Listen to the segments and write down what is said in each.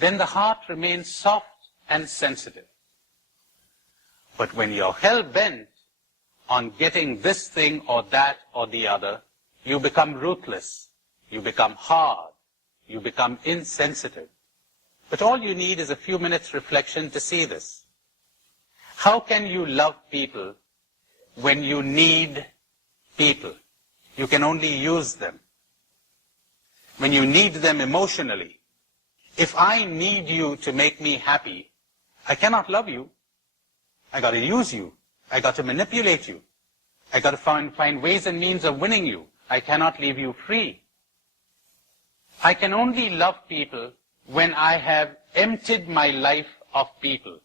then the heart remains soft and sensitive. But when you're hell-bent on getting this thing or that or the other, you become ruthless, you become hard, you become insensitive. But all you need is a few minutes reflection to see this. How can you love people when you need people? You can only use them. When you need them emotionally, if I need you to make me happy, I cannot love you. I got to use you. I got to manipulate you. I got to find ways and means of winning you. I cannot leave you free. I can only love people when I have emptied my life of people.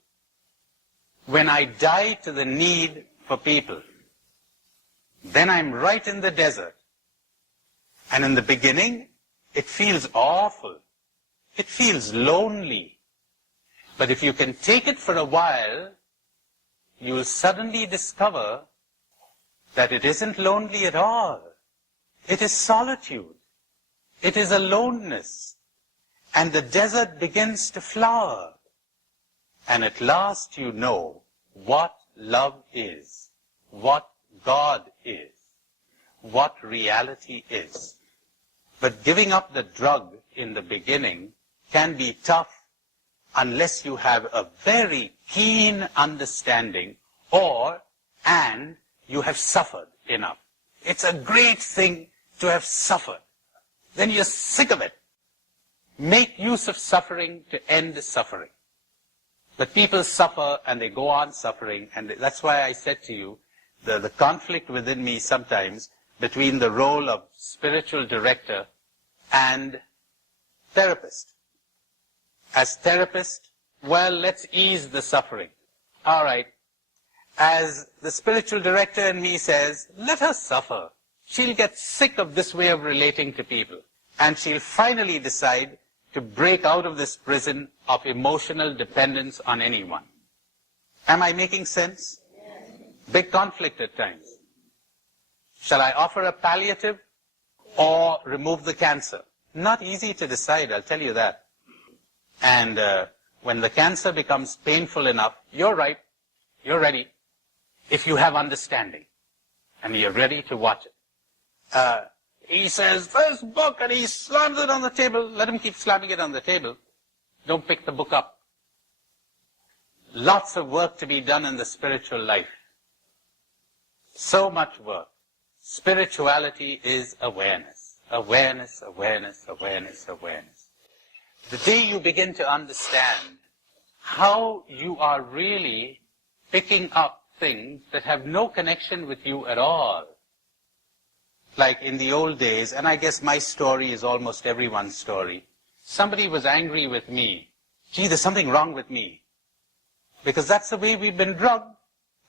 When I die to the need for people. Then I'm right in the desert. And in the beginning, it feels awful. It feels lonely. But if you can take it for a while, you'll suddenly discover that it isn't lonely at all. It is solitude. It is aloneness. And the desert begins to flower. And at last you know what love is, what God is, what reality is. But giving up the drug in the beginning can be tough unless you have a very keen understanding and you have suffered enough. It's a great thing to have suffered. Then you're sick of it. Make use of suffering to end suffering. But people suffer and they go on suffering, and that's why I said to you, the conflict within me sometimes between the role of spiritual director and therapist. As therapist, well, let's ease the suffering. All right. As the spiritual director in me says, let her suffer. She'll get sick of this way of relating to people. And she'll finally decide to break out of this prison of emotional dependence on anyone. Am I making sense? Yes. Big conflict at times. Shall I offer a palliative or remove the cancer? Not easy to decide, I'll tell you that. And when the cancer becomes painful enough, you're right, you're ready. If you have understanding and you're ready to watch it. He says, first book, and he slams it on the table. Let him keep slamming it on the table. Don't pick the book up. Lots of work to be done in the spiritual life. So much work. Spirituality is awareness. Awareness, awareness, awareness, awareness. The day you begin to understand how you are really picking up things that have no connection with you at all. Like in the old days, and I guess my story is almost everyone's story, somebody was angry with me. Gee, there's something wrong with me. Because that's the way we've been drugged.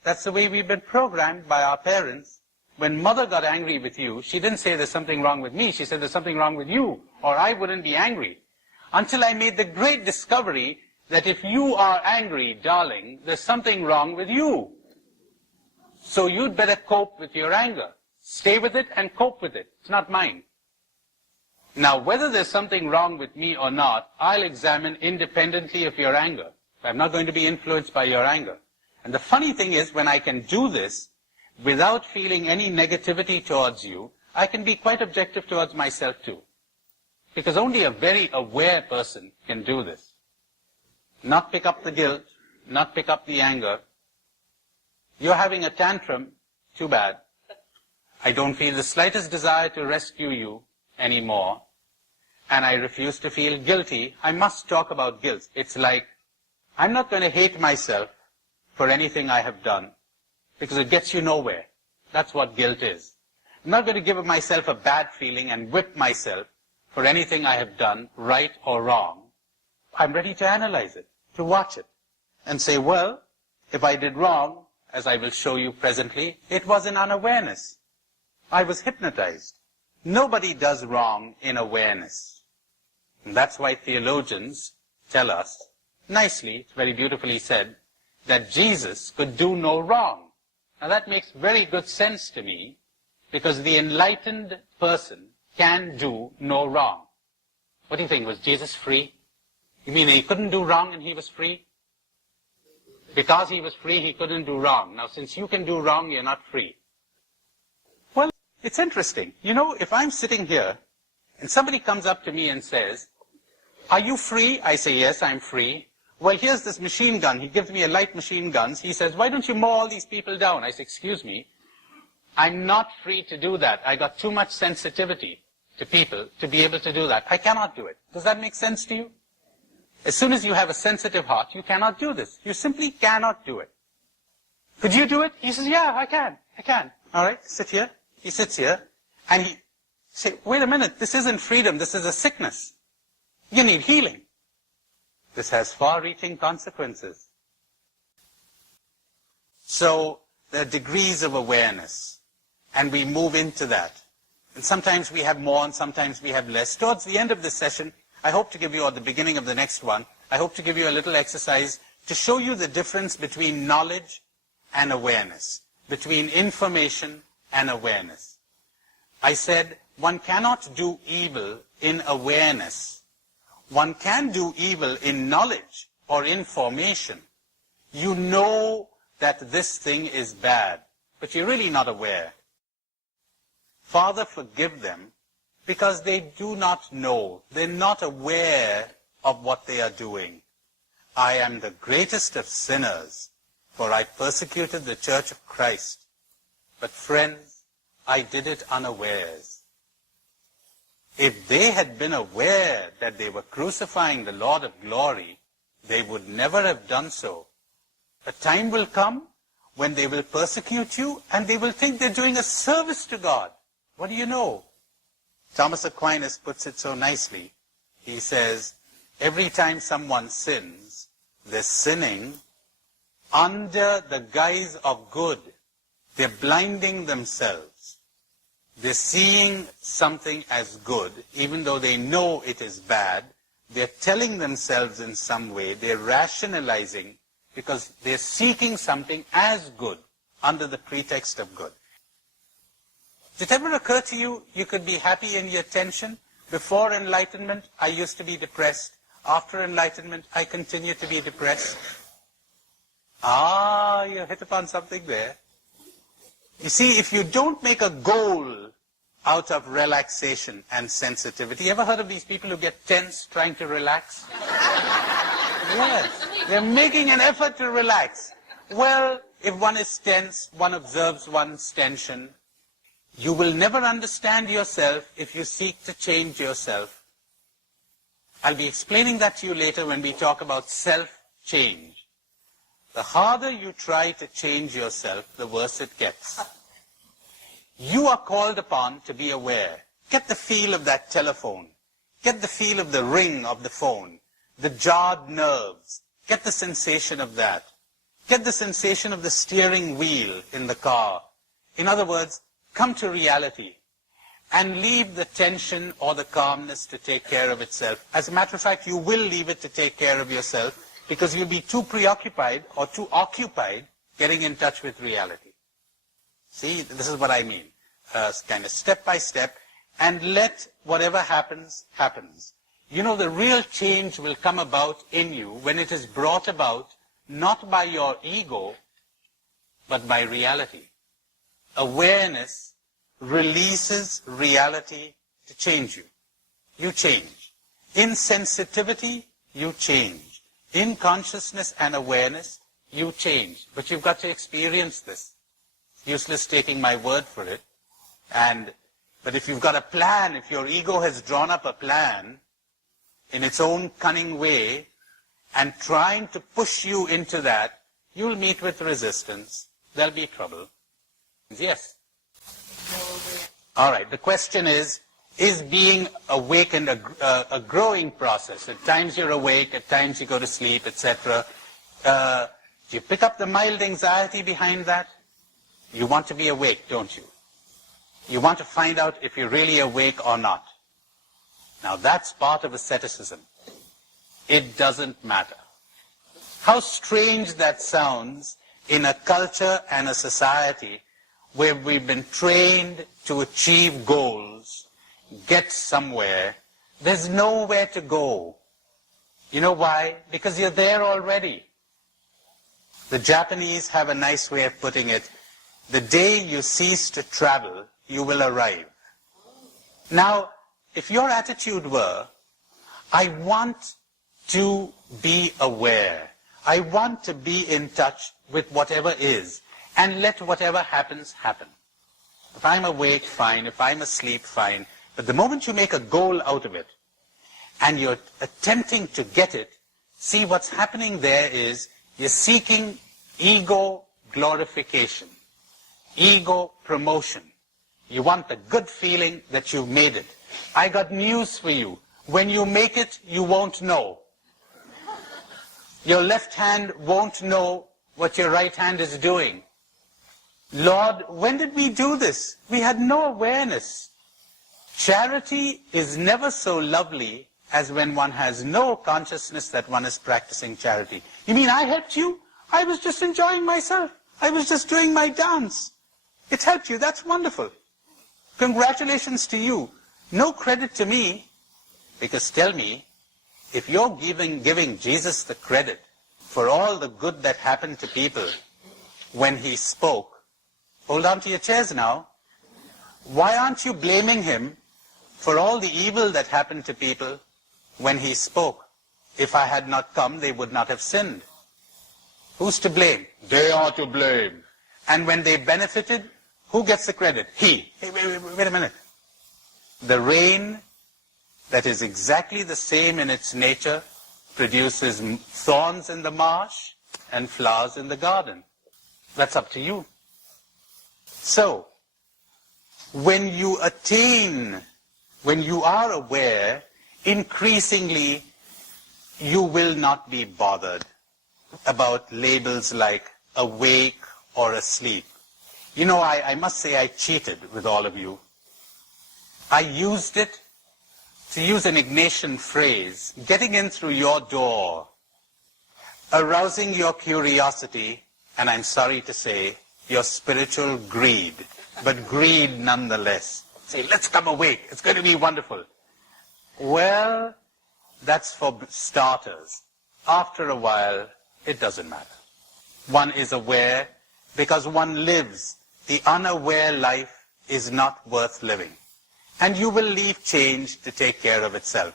That's the way we've been programmed by our parents. When mother got angry with you, she didn't say there's something wrong with me. She said there's something wrong with you, or I wouldn't be angry. Until I made the great discovery that if you are angry, darling, there's something wrong with you. So you'd better cope with your anger. Stay with it and cope with it. It's not mine. Now, whether there's something wrong with me or not, I'll examine independently of your anger. I'm not going to be influenced by your anger. And the funny thing is, when I can do this without feeling any negativity towards you, I can be quite objective towards myself too. Because only a very aware person can do this. Not pick up the guilt, not pick up the anger. You're having a tantrum, too bad. I don't feel the slightest desire to rescue you anymore, and I refuse to feel guilty. I must talk about guilt. It's like, I'm not going to hate myself for anything I have done, because it gets you nowhere. That's what guilt is. I'm not going to give myself a bad feeling and whip myself for anything I have done, right or wrong. I'm ready to analyze it, to watch it, and say, well, if I did wrong, as I will show you presently, it was in unawareness. I was hypnotized. Nobody does wrong in awareness. And that's why theologians tell us, nicely, it's very beautifully said, that Jesus could do no wrong. Now that makes very good sense to me, because the enlightened person can do no wrong. What do you think? Was Jesus free? You mean he couldn't do wrong and he was free? Because he was free, he couldn't do wrong. Now, since you can do wrong, you're not free. Well, it's interesting. You know, if I'm sitting here and somebody comes up to me and says, are you free? I say, yes, I'm free. Well, here's this machine gun. He gives me a light machine gun. He says, why don't you mow all these people down? I say, excuse me, I'm not free to do that. I got too much sensitivity to people to be able to do that. I cannot do it. Does that make sense to you? As soon as you have a sensitive heart, you cannot do this. You simply cannot do it. Could you do it? He says, yeah, I can. All right, sit here. He sits here, and he says, wait a minute, this isn't freedom, this is a sickness. You need healing. This has far-reaching consequences. So, there are degrees of awareness, and we move into that. And sometimes we have more, and sometimes we have less. Towards the end of this session, I hope to give you, or the beginning of the next one, I hope to give you a little exercise to show you the difference between knowledge and awareness, between information and awareness. I said, one cannot do evil in awareness. One can do evil in knowledge or information. You know that this thing is bad, but you're really not aware. Father, forgive them, because they do not know. They're not aware of what they are doing. I am the greatest of sinners, for I persecuted the Church of Christ. But friends, I did it unawares. If they had been aware that they were crucifying the Lord of glory, they would never have done so. A time will come when they will persecute you and they will think they're doing a service to God. What do you know? Thomas Aquinas puts it so nicely. He says, every time someone sins, they're sinning under the guise of good. They're blinding themselves. They're seeing something as good, even though they know it is bad. They're telling themselves in some way, they're rationalizing, because they're seeking something as good under the pretext of good. Did it ever occur to you, you could be happy in your tension? Before enlightenment, I used to be depressed. After enlightenment, I continue to be depressed. Ah, you hit upon something there. You see, if you don't make a goal out of relaxation and sensitivity, you ever heard of these people who get tense trying to relax? Yes, they're making an effort to relax. Well, if one is tense, one observes one's tension. You will never understand yourself if you seek to change yourself. I'll be explaining that to you later when we talk about self-change. The harder you try to change yourself, the worse it gets. You are called upon to be aware. Get the feel of that telephone. Get the feel of the ring of the phone. The jarred nerves. Get the sensation of that. Get the sensation of the steering wheel in the car. In other words, come to reality and leave the tension or the calmness to take care of itself. As a matter of fact, you will leave it to take care of yourself because you'll be too preoccupied or too occupied getting in touch with reality. See, this is what I mean. Kind of step by step, and let whatever happens, happens. You know, the real change will come about in you when it is brought about not by your ego, but by reality. Awareness releases reality to change you. You change. In sensitivity, you change. In consciousness and awareness, you change. But you've got to experience this. It's useless taking my word for it. But if you've got a plan, if your ego has drawn up a plan in its own cunning way and trying to push you into that, you'll meet with resistance. There'll be trouble. Yes? All right, the question is being awakened a growing process? At times you're awake, at times you go to sleep, etc. Do you pick up the mild anxiety behind that? You want to be awake, don't you? You want to find out if you're really awake or not. Now that's part of asceticism. It doesn't matter. How strange that sounds in a culture and a society where we've been trained to achieve goals, get somewhere. There's nowhere to go. You know why? Because you're there already. The Japanese have a nice way of putting it. The day you cease to travel, you will arrive. Now, if your attitude were, I want to be aware, I want to be in touch with whatever is, and let whatever happens, happen. If I'm awake, fine. If I'm asleep, fine. But the moment you make a goal out of it, and you're attempting to get it, see what's happening there is you're seeking ego glorification, ego promotion. You want the good feeling that you've made it. I got news for you. When you make it, you won't know. Your left hand won't know what your right hand is doing. Lord, when did we do this? We had no awareness. Charity is never so lovely as when one has no consciousness that one is practicing charity. You mean I helped you? I was just enjoying myself. I was just doing my dance. It helped you. That's wonderful. Congratulations to you. No credit to me. Because tell me, if you're giving Jesus the credit for all the good that happened to people when he spoke, hold on to your chairs now. Why aren't you blaming him for all the evil that happened to people when he spoke? If I had not come, they would not have sinned. Who's to blame? They are to blame. And when they benefited, who gets the credit? He. Hey, wait a minute. The rain that is exactly the same in its nature produces thorns in the marsh and flowers in the garden. That's up to you. So, when you attain, when you are aware, increasingly you will not be bothered about labels like awake or asleep. You know, I must say I cheated with all of you. I used it, to use an Ignatian phrase, getting in through your door, arousing your curiosity, and I'm sorry to say, your spiritual greed, but greed nonetheless. Say, let's come awake, it's going to be wonderful. Well, that's for starters. After a while, it doesn't matter. One is aware because one lives. The unaware life is not worth living. And you will leave change to take care of itself.